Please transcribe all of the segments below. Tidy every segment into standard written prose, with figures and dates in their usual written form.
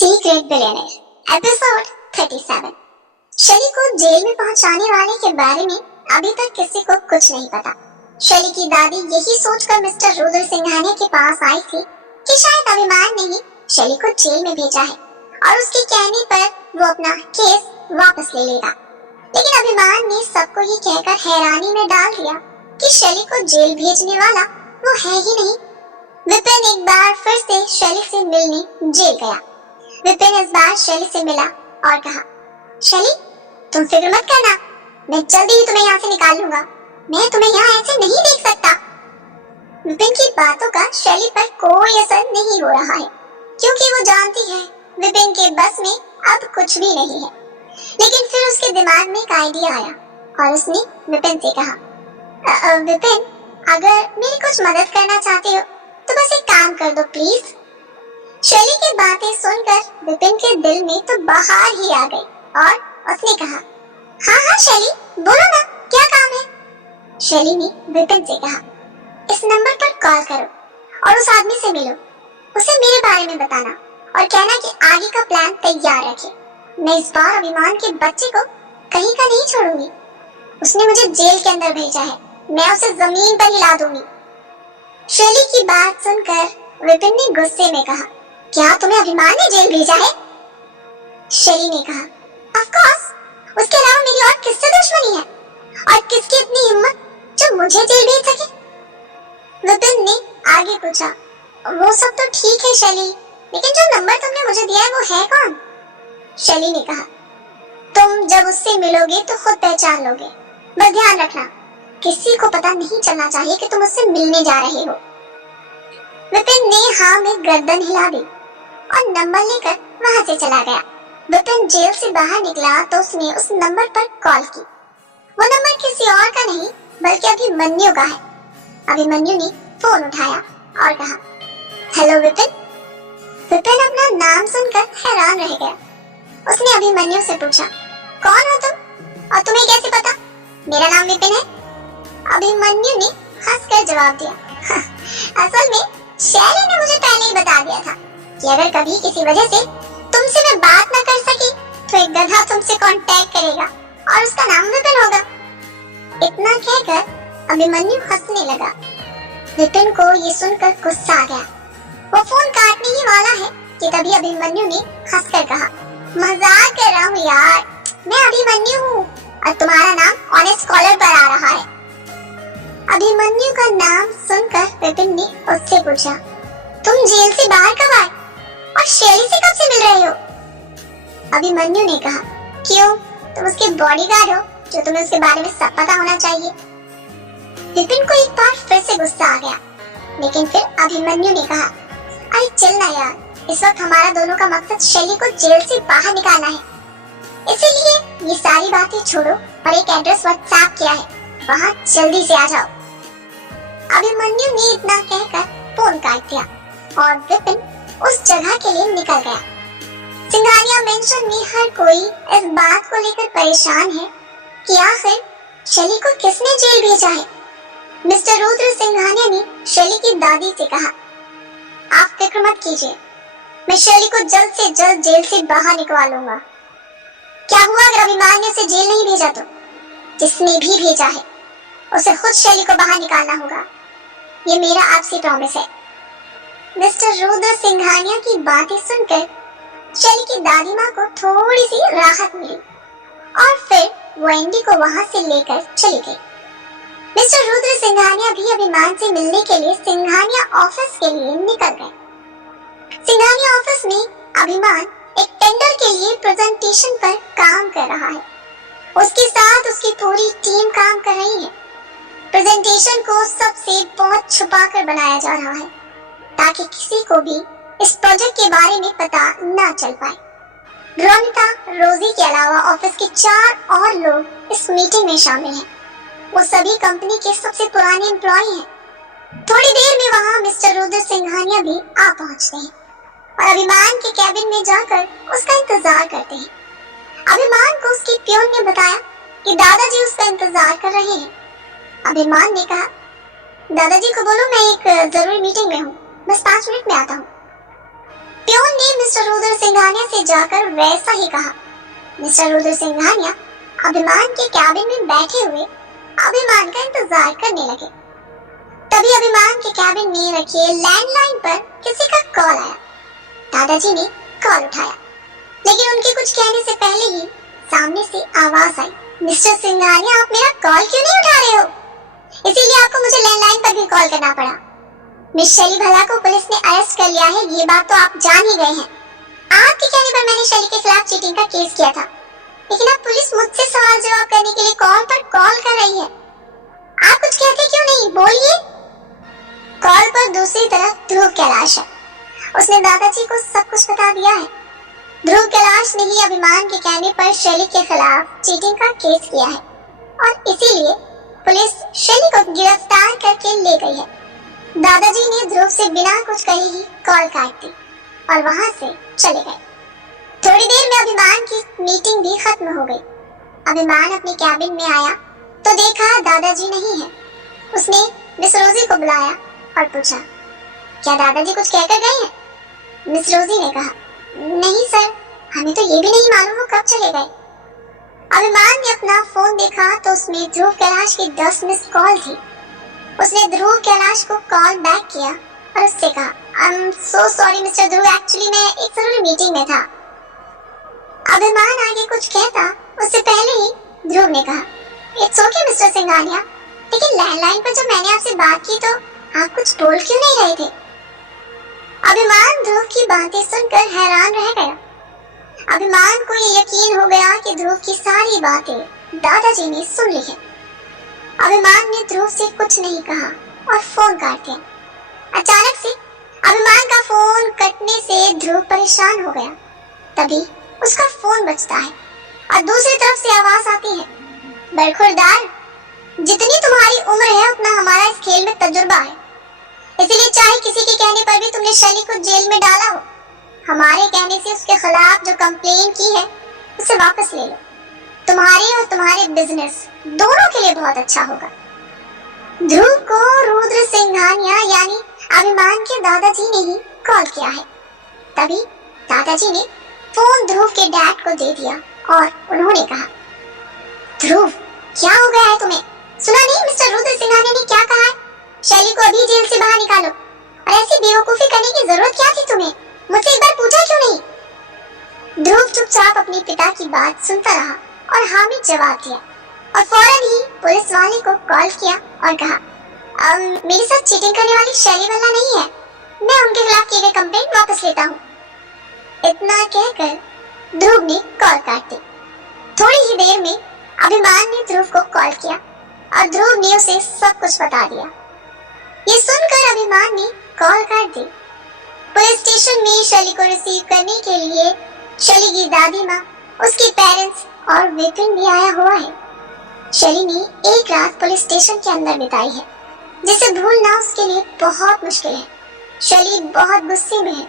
Secret billionaire episode 37। शली को jail में पहुंचाने वाले के बारे में अभी तक किसी को कुछ नहीं पता। शली की दादी यही सोचकर मिस्टर रुद्र सिंघानिया के पास आई थी कि शायद अभिमान ने ही शली को जेल में भेजा है और उसके कहने पर वो अपना केस वापस ले लेगा। लेकिन अभिमान ने सबको ये कहकर हैरानी में डाल दिया कि शली को जेल भेजने वाला वो है ही नहीं। विपिन एक बार फिर से शली से मिलने जेल गया। विपिन इस बार शली से मिला और कहा, शली तुम फिक्र मत करना, मैं जल्दी ही तुम्हें यहाँ से निकाल लूंगा। मैं तुम्हें यहाँ ऐसे नहीं देख सकता। विपिन की बातों का शली पर कोई असर नहीं हो रहा है क्योंकि वो जानती है विपिन के बस में अब कुछ भी नहीं है। लेकिन फिर उसके दिमाग में एक आइडिया आया और उसने विपिन से कहा, विपिन अगर मेरी कुछ मदद करना चाहते हो तो बस एक काम कर दो प्लीज। शली की बातें सुनकर विपिन के दिल में तो बहार ही आ गई और उसने कहा, हाँ शली बोलो ना, क्या काम है। शली ने विपिन से कहा, इस नंबर पर कॉल करो और उस आदमी से मिलो, उसे मेरे बारे में बताना और कहना कि आगे का प्लान तैयार रखे। मैं इस बार अभिमान के बच्चे को कहीं का नहीं छोड़ूंगी। उसने मुझे जेल के अंदर भेजा है, मैं उसे जमीन पर हिला दूंगी। शली की बात सुनकर विपिन ने गुस्से में कहा, क्या तुम्हें अभिमान ने जेल भेजा है? शली ने कहा, ऑफ कोर्स, उसके अलावा मेरी और किससे दुश्मनी है और किसकी इतनी हिम्मत जो मुझे जेल भेज सके? विपिन ने आगे पूछा, वो सब तो ठीक है शली, लेकिन जो नंबर तुमने मुझे दिया है वो है कौन? शली ने कहा, तुम जब उससे मिलोगे तो खुद पहचान लोगे, बस ध्यान रखना किसी को पता नहीं चलना चाहिए कि तुम उससे मिलने जा रहे हो। विपिन ने हाँ में गर्दन हिला दी और नंबर लेकर वहाँ से चला गया। विपिन जेल से बाहर निकला तो उसने उस नंबर पर कॉल की। वो नंबर किसी और का नहीं बल्कि अभिमन्यु का है। अभिमन्यु ने फोन उठाया और कहा, हेलो विपिन। विपिन अपना नाम सुनकर हैरान रह गया। उसने अभिमन्यु से पूछा, कौन हो तुम और तुम्हें कैसे पता मेरा नाम विपिन है? अभिमन्यु ने हंसकर जवाब दिया, असल में शैली ने मुझे पहले ही बता दिया था कि अगर कभी किसी वजह से तुमसे मैं बात न कर सकी तो एक गधा तुमसे कांटेक्ट करेगा और उसका नाम विपिन होगा। इतना कहकर अभिमन्यु हंसने लगा। विपिन को ये सुनकर गुस्सा आ गया। वो फोन काटने ही वाला है कि तभी अभिमन्यु ने हंसकर कहा, मजाक कर रहा हूँ यार, मैं अभिमन्यु हूँ और तुम्हारा नाम ऑनेस्ट कॉलर पर आ रहा है। अभिमन्यु का नाम सुनकर विपिन ने उससे पूछा, तुम जेल से बाहर कब आए और शैली से कब से मिल रहे हो? अभिमन्यु ने कहा, क्यों, तुम उसके बॉडीगार्ड हो जो तुम्हें उसके बारे में सब पता होना चाहिए। विपिन को एक बार फिर से गुस्सा आ गया, लेकिन फिर अभिमन्यु ने कहा, अरे चल ना यार, इस वक्त हमारा दोनों का मकसद शैली को जेल से बाहर निकालना है, इसीलिए ये सारी बातें छोड़ो और एक एड्रेस व्हाट्सएप किया है, वहाँ जल्दी से आ जाओ। अभिमन्यु ने इतना कहकर फोन काट दिया और विपिन उस जगह के लिए निकल गया। सिंघानिया मेंशन में हर कोई इस बात को लेकर परेशान है कि आखिर शली को किसने जेल भेजा है। मिस्टर रुद्र सिंघानिया ने शली की दादी से कहा, आप फिक्र मत कीजिए, मैं शली को जल्द से जल्द जेल से बाहर निकलवा लूंगा। क्या हुआ अगर अभिमान ने उसे जेल नहीं भेजा तो? जिसने भी भेजा है उसे खुद शैली को बाहर निकालना होगा, ये मेरा आपसे प्रॉमिस है। मिस्टर रुद्र सिंघानिया की बातें सुनकर शैली की दादी माँ को थोड़ी सी राहत मिली और फिर वो एंडी को वहाँ से लेकर चली गई। मिस्टर रुद्र सिंघानिया भी अभिमान से मिलने के लिए सिंघानिया ऑफिस के लिए निकल गए। सिंघानिया ऑफिस में अभिमान एक टेंडर के लिए प्रेजेंटेशन पर काम कर रहा है। उसके साथ उसकी पूरी टीम काम कर रही है। प्रेजेंटेशन को सबसे बहुत छुपा कर बनाया जा रहा है ताकि किसी को भी इस प्रोजेक्ट के बारे में पता न चल पाए। रोनिता, रोजी के अलावा ऑफिस के 4 और लोग इस मीटिंग में शामिल हैं। वो सभी कंपनी के सबसे पुराने एम्प्लॉय हैं। थोड़ी देर में वहाँ मिस्टर रुद्र सिंघानिया भी आ पहुँचते हैं और अभिमान के कैबिन में जाकर उसका इंतजार करते हैं। अभिमान को उसकी प्यून ने बताया कि दादाजी उसका इंतजार कर रहे हैं। अभिमान ने कहा, दादाजी को बोलो मैं एक जरूरी मीटिंग में हूँ, बस 5 मिनट में आता हूँ। प्यून ने मिस्टर रुद्र सिंघानिया से जाकर वैसा ही कहा। मिस्टर रुद्र सिंघानिया अभिमान के कैबिन में बैठे हुए अभिमान का इंतजार करने लगे। तभी अभिमान के कैबिन में रखे लैंडलाइन पर किसी का कॉल आया। दादाजी ने कॉल उठाया, लेकिन उनके कुछ कहने से पहले ही सामने से आवाज आई, मिस्टर सिंघानिया, आप मेरा कॉल क्यों नहीं उठा रहे हो? इसीलिए आपको मुझे लैंडलाइन पर भी कॉल करना पड़ा। मिस शैली भल्ला को पुलिस ने अरेस्ट कर लिया है, ये बात तो आप जान ही गए हैं। आपके कहने पर मैंने शैली के खिलाफ चीटिंग का केस किया था, लेकिन अब पुलिस मुझसे सवाल जवाब करने के लिए कॉल पर कॉल कर रही है। आप कुछ कहते क्यों नहीं, बोलिए। कॉल पर दूसरी तरफ ध्रुव कैलाश है। उसने दादाजी को सब कुछ बता दिया है। ध्रुव कैलाश ने ही अभिमान के कहने पर शैली के खिलाफ चीटिंग का केस किया है और इसीलिए पुलिस शैली को गिरफ्तार करके ले गई है। दादाजी ने ध्रुव से बिना कुछ कहे ही कॉल काट दी और वहां से चले गए। थोड़ी देर में अभिमान की मीटिंग भी खत्म हो गई। अभिमान अपने कैबिन में आया तो देखा दादाजी नहीं है। उसने मिस रोजी को बुलाया और पूछा, क्या दादाजी कुछ कहकर गए हैं? मिस रोजी ने कहा, नहीं सर, हमें तो ये भी नहीं मालूम वो कब चले गए। अभिमान ने अपना फोन देखा तो उसमें ध्रुव कैलाश की 10 मिस कॉल थी। उसने ध्रुव कैलाश को कॉल बैक किया और उससे कहा, I am so sorry mister Dhruv, actually मैं एक जरूरी मीटिंग में था। अभिमान आगे कुछ कहता उससे पहले ही ध्रुव ने कहा, इट्स ओके मिस्टर सिंघानिया, लेकिन लैंडलाइन पर जब मैंने आपसे बात की तो आप कुछ बोल क्यों नहीं रहे थे? अभिमान ध्रुव की बातें सुनकर हैरान रह गया। अभिमान को ये यकीन हो गया कि ध्रुव की सारी बातें दादाजी ने सुन ली है। अभिमान ने ध्रुव से कुछ नहीं कहा और फोन काट दिया। अचानक से अभिमान का फोन कटने से ध्रुव परेशान हो गया। तभी उसका फोन बजता है और दूसरी तरफ से आवाज आती है, बरखुरदार, जितनी तुम्हारी उम्र है उतना हमारा इस खेल में तजुर्बा है, इसलिए चाहे किसी के कहने पर भी तुमने शैली को जेल में डाला हो, हमारे कहने से उसके खिलाफ जो कंप्लेन की है उसे वापस ले लो। तुम्हारे और तुम्हारे बिजनेस दोनों के लिए बहुत अच्छा होगा। ध्रुव को रुद्र सिंघानिया यानी अभिमान के दादाजी ने ही कॉल किया है। तभी दादाजी ने फोन ध्रुव के डैड को दे दिया और उन्होंने कहा, ध्रुव, क्या हो गया है तुम्हें? सुना नहीं मिस्टर रुद्र सिंघानिया ने क्या कहा है? शैली को अभी जेल से बाहर निकालो। और ऐसी बेवकूफी करने की जरूरत क्या थी तुम्हें? मुझसे एक बार पूछा क्यों नहीं? ध्रुव चुपचाप अपने पिता की बात सुनता रहा और हाँ में जवाब दिया और फौरन ही पुलिस वाले को कॉल किया और कहा, मेरे साथ चीटिंग करने वाली शैली भल्ला नहीं है, मैं उनके खिलाफ किए गए कंप्लेंट वापस लेता हूँ। इतना कहकर ध्रुव ने कॉल काट दी। थोड़ी ही देर में अभिमान ने ध्रुव को कॉल किया और ध्रुव ने उसे सब कुछ बता दिया। ये सुनकर अभिमान ने कॉल काट दी। पुलिस स्टेशन में शैली को रिसीव करने के लिए शैली की दादी माँ, उसके पेरेंट्स और विपिन भी आया हुआ है। शैली ने एक रात पुलिस स्टेशन के अंदर बिताई है, जिसे भूलना उसके लिए बहुत मुश्किल है। शैली बहुत गुस्से में है।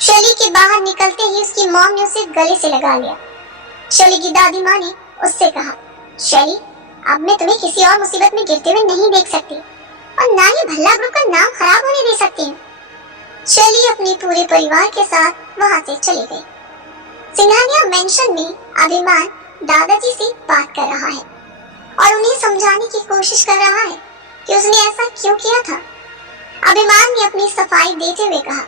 शैली के बाहर निकलते ही उसकी मॉम ने उसे गले से लगा लिया। शैली की दादी माँ ने उससे कहा, शैली, अब मैं तुम्हें किसी और मुसीबत में गिरते हुए नहीं देख सकती और ना ही भल्ला ग्रुप का नाम खराब होने दे सकती हूँ। शैली अपने पूरे परिवार के साथ वहाँ से चली गई। सिंघानिया मेंशन में अभिमान दादाजी से बात कर रहा है और उन्हें समझाने की कोशिश कर रहा है कि उसने ऐसा क्यों किया था। अभिमान ने अपनी सफाई देते हुए कहा,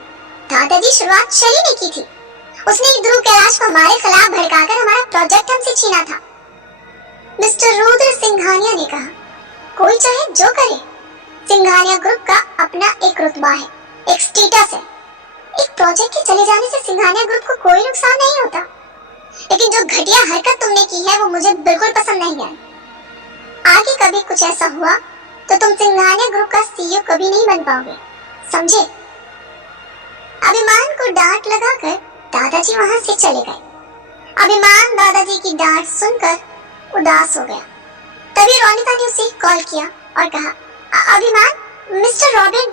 दादाजी, शुरुआत शैली ने की थी। उसने ध्रुव कैलाश को हमारे खिलाफ भड़काकर हमारा प्रोजेक्ट हमसे छीना था। मिस्टर रुद्र सिंघानिया ने कहा, कोई चाहे जो करे, सिंघानिया ग्रुप का अपना एक रुतबा है, एक स्टेटस है। एक प्रोजेक्ट के चले जाने से सिंघानिया ग्रुप को कोई नुकसान नहीं होता, लेकिन जो घटिया हरकत तुमने की है वो मुझे बिल्कुल पसंद नहीं आई। आगे कभी कुछ ऐसा हुआ तो तुम सिंघानिया ग्रुप का सीईओ कभी नहीं बन पाओगे, समझे? अभिमान को डांट लगाकर दादाजी वहां से चले गए। अभिमान दादाजी की डांट सुनकर उदास हो गया। तभी रोनिता ने उसे कॉल किया और कहा, अभिमान, मिस्टर रॉबिन।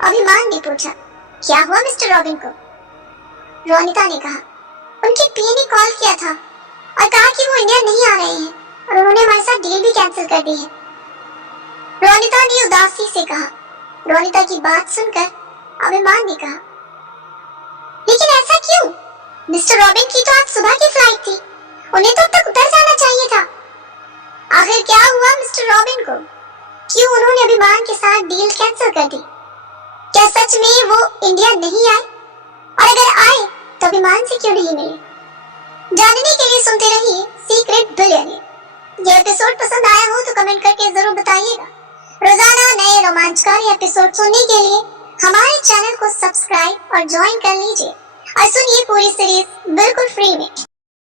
अभिमान ने पूछा, क्या हुआ मिस्टर रॉबिन को? रोनिता ने कहा, उनके पीए ने कॉल किया था और कहा कि वो इंडिया नहीं आ रहे हैं और उन्होंने हमारे साथ डील भी कैंसिल कर दी है। रोनिता ने उदासी से कहा। रोनिता की बात सुनकर अभिमान ने कहा, लेकिन ऐसा क्यों? मिस्टर रॉबिन की तो आज सुबह की फ्लाइट थी, उन्हें तो अब तक उतर जाना चाहिए था। आखिर क्या हुआ मिस्टर रॉबिन को? क्यों उन्होंने अभिमान के साथ डील कैंसिल कर दी? क्या सच में वो इंडिया नहीं आए? और अगर आए तो अभिमान से क्यों नहीं मिले? जानने के लिए सुनते रहिए सीक्रेट बिलियनियर। ये एपिसोड पसंद आया हो तो कमेंट करके जरूर बताइएगा। रोजाना नए रोमांचकारी एपिसोड सुनने के लिए हमारे चैनल को सब्सक्राइब और ज्वाइन कर लीजिए और सुनिए पूरी सीरीज बिल्कुल फ्री में।